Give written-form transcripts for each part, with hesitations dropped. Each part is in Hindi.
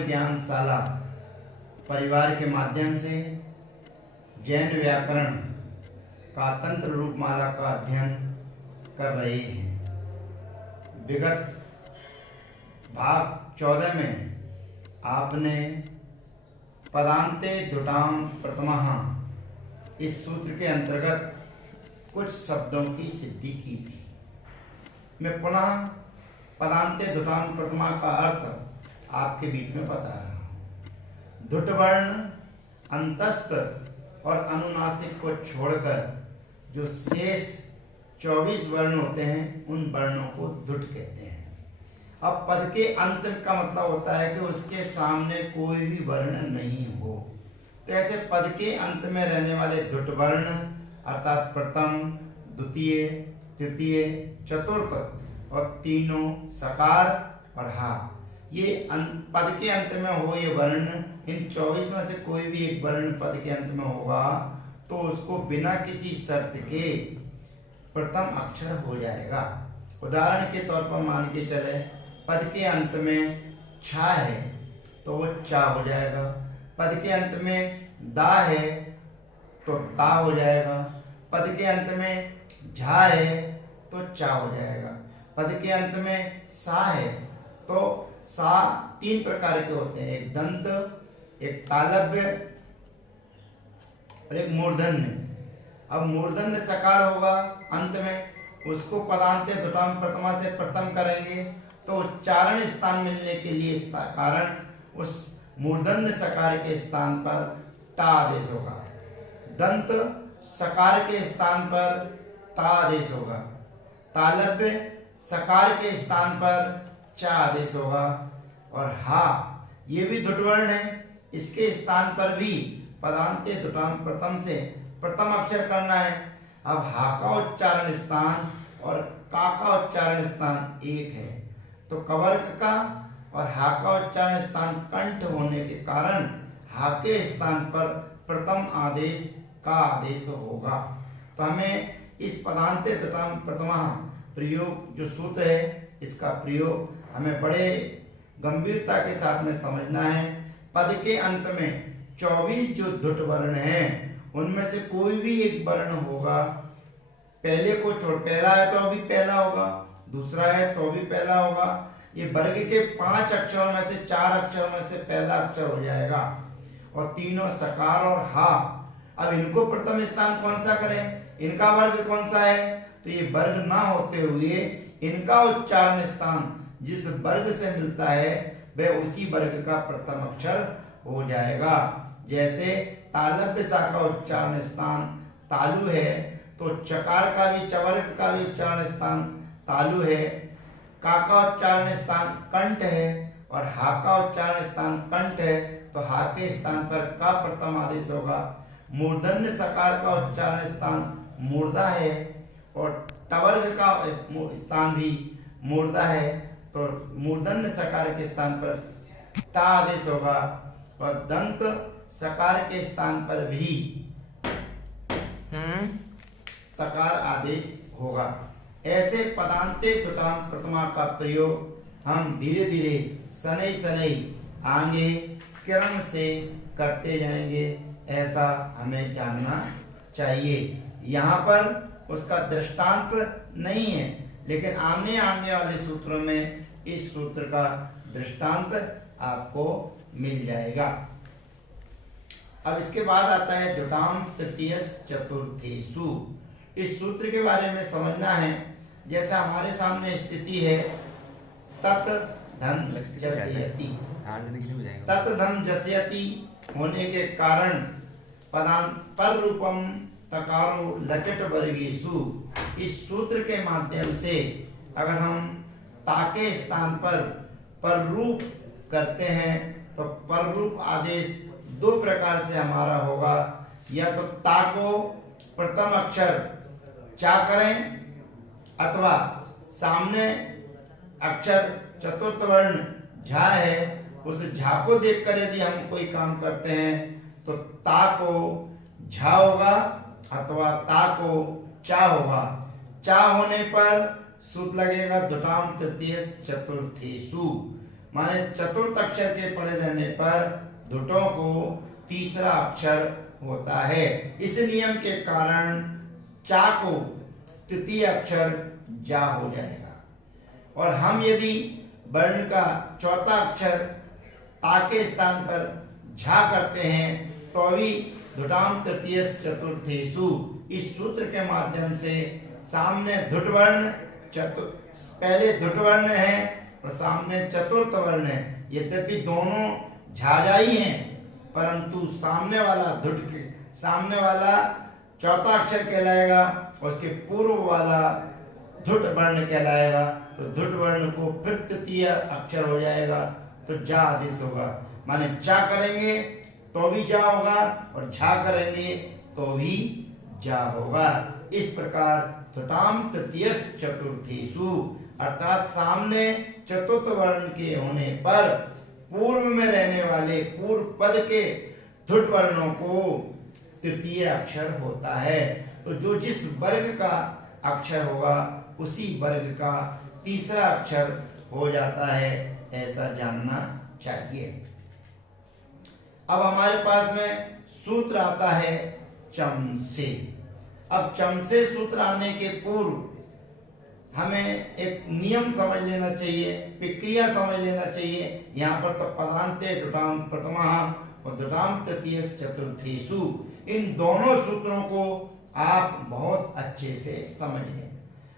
विज्ञानशाला परिवार के माध्यम से जैन व्याकरण का तंत्र रूपमाला का अध्ययन कर रहे हैं। विगत भाग 14 में आपने पदान्ते दुटाम प्रथमः इस सूत्र के अंतर्गत कुछ शब्दों की सिद्धि की थी। मैं पुनः पदान्ते दुटाम प्रथमा का अर्थ आपके बीच में बता रहा हूँ। धुट वर्ण अंतस्थ और अनुनासिक को छोड़कर जो शेष 24 वर्ण होते हैं उन वर्णों को धुट कहते हैं। अब पद के अंत का मतलब होता है कि उसके सामने कोई भी वर्ण नहीं हो। तो ऐसे पद के अंत में रहने वाले धुट वर्ण अर्थात प्रथम, द्वितीय, तृतीय, चतुर्थ और तीनों सकार और हा, ये पद के अंत में हो ये वर्ण, इन 24 में से कोई भी एक वर्ण पद के अंत में होगा तो उसको बिना किसी शर्त के प्रथम अक्षर हो जाएगा। उदाहरण के तौर पर मान के चले पद के अंत में छा है तो वो चा हो जाएगा, पद के अंत में दा है तो ता हो जाएगा, पद के अंत में झा है तो चा हो जाएगा, पद के अंत में सा है तो सा 3 प्रकार के होते हैं, एक दंत, एक तालव्य और एक मूर्धन्य। अब मूर्धन्य सकार होगा अंत में, उसको पदान्ते दुटाम प्रथमा से प्रथम करेंगे तो उच्चारण स्थान मिलने के लिए इसका कारण उस मूर्धन्य सकार के स्थान पर टा आदेश होगा, दंत सकार के स्थान पर ता आदेश होगा, तालव्य सकार के स्थान पर चा आदेश होगा और हा ये भी धुटवर्ण है, इसके स्थान पर भी पदान्ते दुटाम प्रथम से प्रथम अक्षर करना है। अब हा का उच्चारण स्थान और का का उच्चारण स्थान एक है तो कवर्ग का और हा का उच्चारण स्थान कंठ होने के कारण हा के स्थान पर प्रथम आदेश का आदेश होगा। तो हमें इस पदान्ते दुटाम प्रथमा प्रयोग जो सूत्र है इसका प्रयोग हमें बड़े गंभीरता के साथ में समझना है। पद के अंत में 24 जो धुट वर्ण हैं उनमें से कोई भी एक वर्ण होगा, पहले को छोड़, पहला है तो अभी पहला होगा, दूसरा है तो भी पहला होगा, ये वर्ग के 5 अक्षरों में से 4 अक्षरों में से पहला अक्षर हो जाएगा और तीनों सकार और हा। अब इनको प्रथम स्थान कौन सा करें, इनका वर्ग कौन सा है, तो ये वर्ग ना होते हुए इनका उच्चारण स्थान जिस वर्ग से मिलता है वह उसी वर्ग का प्रथम अक्षर हो जाएगा। जैसे तालव्य सा का उच्चारण स्थान तालु है तो चकार का भी, चवर्ग का भी उच्चारण स्थान तालु है, का उच्चारण स्थान कंठ है और हा का उच्चारण स्थान कंठ है तो हा के स्थान पर का प्रथम आदेश होगा। मूर्धन्य सकार का उच्चारण स्थान मूर्धा है और टवर्ग का स्थान भी मूर्धा है तो मूर्धन्य सकार के स्थान पर टा आदेश होगा और दंत सकार के स्थान पर भी तकार आदेश होगा। ऐसे पदान्ते दुटाम प्रथमा का प्रयोग हम धीरे धीरे शनै शनै आगे क्रम से करते जाएंगे, ऐसा हमें जानना चाहिए। यहाँ पर उसका दृष्टांत नहीं है लेकिन आने वाले सूत्रों में इस सूत्र का दृष्टांत आपको मिल जाएगा। अब इसके बाद आता है दुटाम तृतीय चतुर्थेषु। इस सूत्र के बारे में समझना है। जैसा हमारे सामने स्थिति है तत् धन जस्यति, तत् धन जस्यति होने के कारण पर रूपम तकारो लचट वर्गेषु, इस सूत्र के माध्यम से अगर हम ताके स्थान पर रूप करते हैं तो पर रूप आदेश 2 प्रकार से हमारा होगा। या तो ता को प्रथम अक्षर चा करें अथवा सामने अक्षर चतुर्थ वर्ण झा है उस झा को देखकर यदि हम कोई काम करते हैं तो ता को झा होगा अथवा ता को चा होगा। चा होने पर सूत्र लगेगा दुटाम तृतीय चतुर्थेषु माने चतुर्थ अक्षर के पड़े रहने पर धुटों को तीसरा अक्षर होता है। इस नियम के कारण चा को तृतीय अक्षर जा हो जाएगा। और हम यदि वर्ण का चौथा अक्षर ता के स्थान पर झा करते हैं तो भी धुटाम तृतीय चतुर्थेषु इस सूत्र के माध्यम से सामने धुट वर्ण पहले धुट वर्ण है और सामने चतुर्थ वर्ण है। यद्यपि दोनों झाझाई हैं परंतु सामने वाला चौथा अक्षर कहलाएगा और उसके पूर्व वाला धुट वर्ण कहलाएगा। तो धुट वर्ण को फिर तृतीय अक्षर हो जाएगा तो जा आदेश होगा। माने चा करेंगे तो भी जा होगा और झा करेंगे तो भी जा होगा। इस प्रकार धुटाम तृतीय चतुर्थेषु अर्थात सामने चतुर्थ वर्ण के होने पर पूर्व में रहने वाले पूर्व पद के धुट वर्णों को तृतीय अक्षर होता है। तो जो जिस वर्ग का अक्षर होगा उसी वर्ग का तीसरा अक्षर हो जाता है, ऐसा जानना चाहिए। अब हमारे पास में सूत्र आता है चम से। अब चम से सूत्र आने के पूर्व हमें एक नियम समझ लेना चाहिए, प्रक्रिया समझ लेना चाहिए। यहाँ पर तो पदान्ते धुटाम प्रथमः और धुटाम तृतीय चतुर्थेषु, इन दोनों सूत्रों को आप बहुत अच्छे से समझ लें।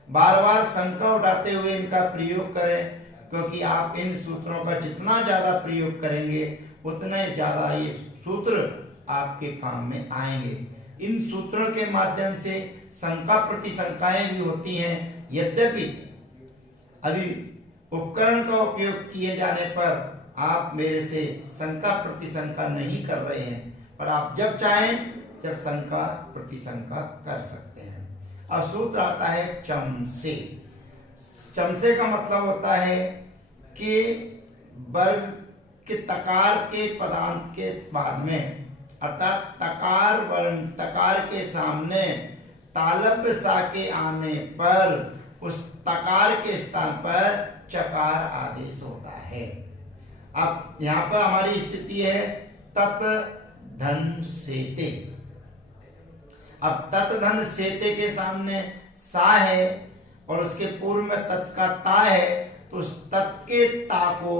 बार बार शंका उठाते हुए इनका प्रयोग करें, क्योंकि आप इन सूत्रों का जितना ज्यादा प्रयोग करेंगे उतने ज्यादा ये सूत्र आपके काम में आएंगे। इन सूत्रों के माध्यम से शंका प्रतिशंकाएं भी होती हैं। यद्यपि अभी उपकरण का उपयोग किए जाने पर आप मेरे से शंका प्रतिशंका नहीं कर रहे हैं, पर आप जब चाहें जब शंका प्रतिशंका कर सकते हैं। अब सूत्र आता है चम से। चम से का मतलब होता है कि वर्ग के तकार के पदांत के बाद में अर्थात तकार वर्ण तकार के सामने तालव्य सा के आने पर उस तकार के स्थान पर चकार आदेश होता है। अब यहाँ पर हमारी स्थिति है तत् धन सेते। अब तत् धन सेते के सामने सा है और उसके पूर्व में तत् का ता है, तो उस तत् के ता को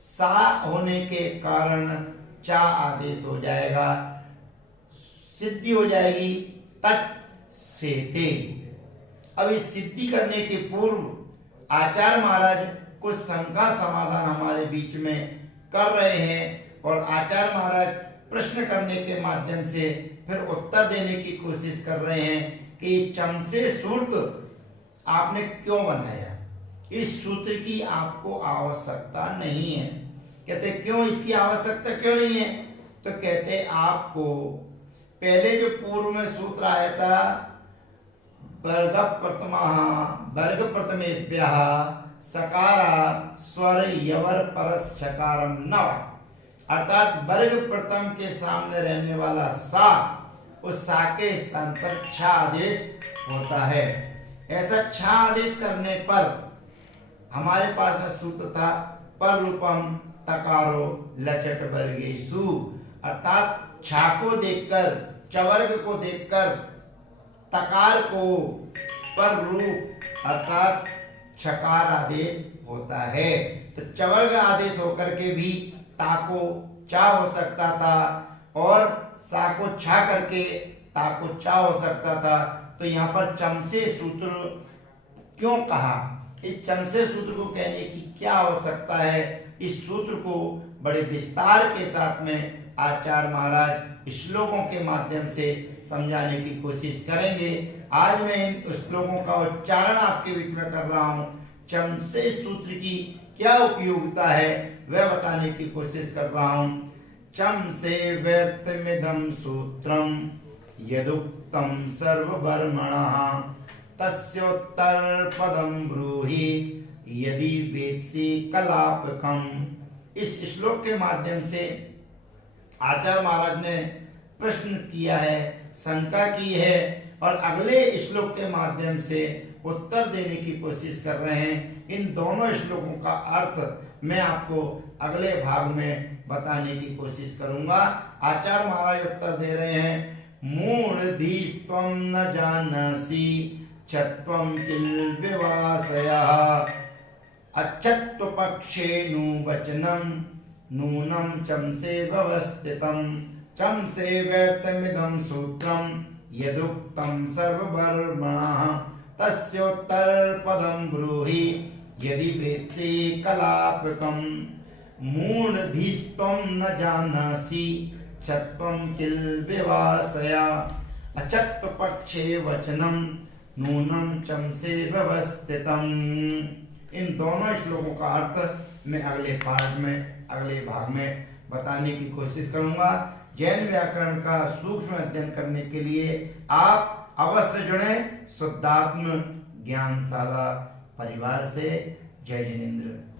सा होने के कारण चा आदेश हो जाएगा, सिद्धि हो जाएगी तत् सेते। अब इस सिद्धि करने के पूर्व आचार्य महाराज कुछ शंका समाधान हमारे बीच में कर रहे हैं और आचार्य महाराज प्रश्न करने के माध्यम से फिर उत्तर देने की कोशिश कर रहे हैं कि चम से सूत्र आपने क्यों बनाया, इस सूत्र की आपको आवश्यकता नहीं है। कहते क्यों इसकी आवश्यकता क्यों नहीं है, तो कहते आपको पहले जो पूर्व में सूत्र आया था वर्ग प्रथमेभ्यः सकारा स्वर यवर परस छकारम नव, अर्थात वर्ग प्रथम के सामने रहने वाला सा उस सा के स्थान पर छा आदेश होता है। ऐसा छा आदेश करने पर हमारे पास में सूत्र था पर रूपम तकारो लचट वर्गेषु, अर्थात छा को देखकर चवर्ग को देखकर तकार को पर रूप अर्थात छकार आदेश होता है। तो चवर्ग आदेश होकर के भी ता को चा हो सकता था और सा को छा करके ता को चा हो सकता था। तो यहाँ पर चमसे सूत्र क्यों कहा, इस चमसे सूत्र को कहने की क्या आवश्यकता है, इस सूत्र को बड़े विस्तार के साथ में आचार्य महाराज श्लोकों के माध्यम से समझाने की कोशिश करेंगे। आज मैं इन श्लोकों का उच्चारण आपके बीच में कर रहा हूँ। चमसे सूत्र की क्या उपयोगिता है वह बताने की कोशिश कर रहा हूँ। चम से व्यर्थमिदं सूत्रम यदुक्तम सर्ववर्मणः तस्योत्तर पदम ब्रूहि यदि वेत्सि कलापकम। इस श्लोक के माध्यम से आचार्य महाराज ने प्रश्न किया है, शंका की है और अगले श्लोक के माध्यम से उत्तर देने की कोशिश कर रहे हैं। इन दोनों श्लोकों का अर्थ मैं आपको अगले भाग में बताने की कोशिश करूंगा। आचार्य महाराज उत्तर दे रहे हैं, मूढ़धीस्त्वं न जानसि छत्वं किल विवासयः अच्छत्व पक्षेनु वचनं नूनं चमसे व्यवस्थितं चमसे व्यर्थमिदं सूत्रं यदुक्तं सर्ववर्मणः तस्योत्तरपदं ब्रूहि यदि वेत्सि कलापकम् मूढ़धीस्त्वं न जानसि छत्वं किल विवासया अचत्व पक्षे वचनं नूनं चमसे व्यवस्थितम्। इन दोनों श्लोकों का अर्थ मैं अगले पाठ में, अगले भाग में बताने की कोशिश करूंगा। जैन व्याकरण का सूक्ष्म अध्ययन करने के लिए आप अवश्य जुड़ें शुद्धात्म ज्ञानशाला परिवार से। जय जिनेन्द्र।